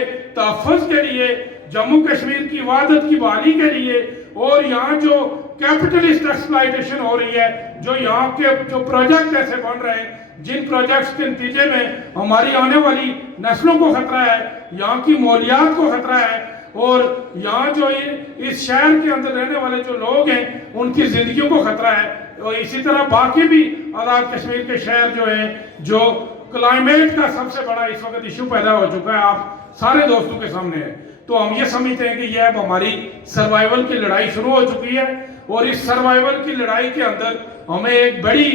کے تحفظ کے لیے، جموں کشمیر کی وحدت کی بحالی کے لیے، اور یہاں جو کیپٹلسٹ ایکسپلائٹیشن ہو رہی ہے، جو یہاں کے جو پروجیکٹ ایسے بن رہے ہیں جن پروجیکٹس کے نتیجے میں ہماری آنے والی نسلوں کو خطرہ ہے، یہاں کی ماحولیات کو خطرہ ہے، اور یہاں جو اس شہر کے اندر رہنے والے جو لوگ ہیں ان کی زندگیوں کو خطرہ ہے، اور اسی طرح باقی بھی آزاد کشمیر کے شہر جو ہیں، جو کلائمیٹ کا سب سے بڑا اس وقت ایشو پیدا ہو چکا ہے، آپ سارے دوستوں کے سامنے ہے، تو ہم یہ سمجھتے ہیں کہ یہ اب ہماری سروائیول کی لڑائی شروع ہو چکی ہے، اور اس سروائیول کی لڑائی کے اندر ہمیں ایک بڑی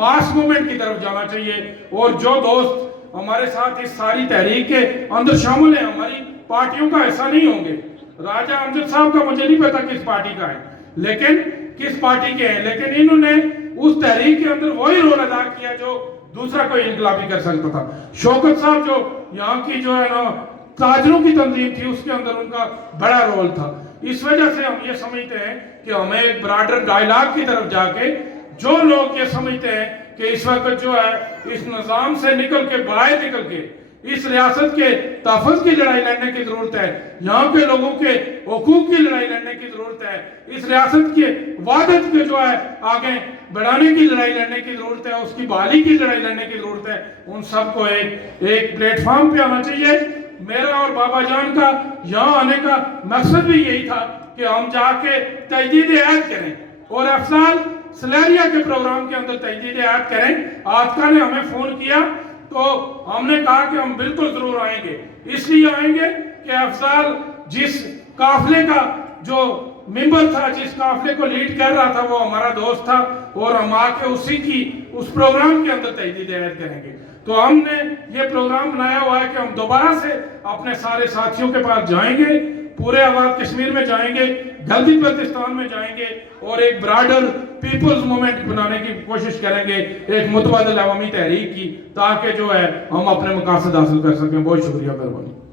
ماس موومنٹ کی طرف جانا چاہیے، اور جو دوست ہمارے ساتھ اس ساری تحریک کے اندر شامل ہیں، ہماری پارٹیوں کا ایسا نہیں ہوں گے، راجہ امجد صاحب کا مجھے نہیں پتا کس پارٹی کا ہے، لیکن کس پارٹی کے ہیں، لیکن انہوں نے اس تحریک کے اندر وہی رول ادا کیا جو دوسرا کوئی انقلابی کر سکتا تھا۔ شوکت صاحب جو یہاں کی جو ہے نا تاجروں کی تنظیم تھی، اس کے اندر ان کا بڑا رول تھا۔ اس وجہ سے ہم یہ سمجھتے ہیں کہ ہمیں ایک براڈر ڈائیلاگ کی طرف جا کے جو لوگ یہ سمجھتے ہیں کہ اس وقت جو ہے اس نظام سے نکل کے باہر نکل کے اس ریاست کے تحفظ کی لڑائی لڑنے کی ضرورت ہے، یہاں کے لوگوں کے حقوق کی لڑائی لڑنے کی ضرورت ہے، اس ریاست کے وحدت کے جو ہے آگے بڑھانے کی لڑائی لڑنے کی ضرورت ہے، اس کی بحالی کی لڑائی لڑنے کی ضرورت ہے، ان سب کو ایک پلیٹ فارم پہ آنا چاہیے۔ میرا اور بابا جان کا یہاں آنے کا مقصد بھی یہی تھا کہ ہم جا کے تجدید عہد کریں، اور افضال سلیریا کے پروگرام کے اندر تجدید عہد کریں۔ آتکا نے ہمیں فون کیا تو ہم نے کہا کہ ہم بالکل ضرور آئیں گے، اس لیے آئیں گے کہ افضال جس قافلے کا جو ممبر تھا، جس قافلے کو لیڈ کر رہا تھا، وہ ہمارا دوست تھا، اور ہم آ کے اسی کی اس پروگرام کے اندر تجدید عہد کریں گے۔ تو ہم نے یہ پروگرام بنایا ہوا ہے کہ ہم دوبارہ سے اپنے سارے ساتھیوں کے پاس جائیں گے، پورے آزاد کشمیر میں جائیں گے، گلگت بلتستان میں جائیں گے، اور ایک براڈر پیپلز موومنٹ بنانے کی کوشش کریں گے، ایک متبادل عوامی تحریک کی، تاکہ جو ہے ہم اپنے مقاصد حاصل کر سکیں۔ بہت شکریہ، مہربانی۔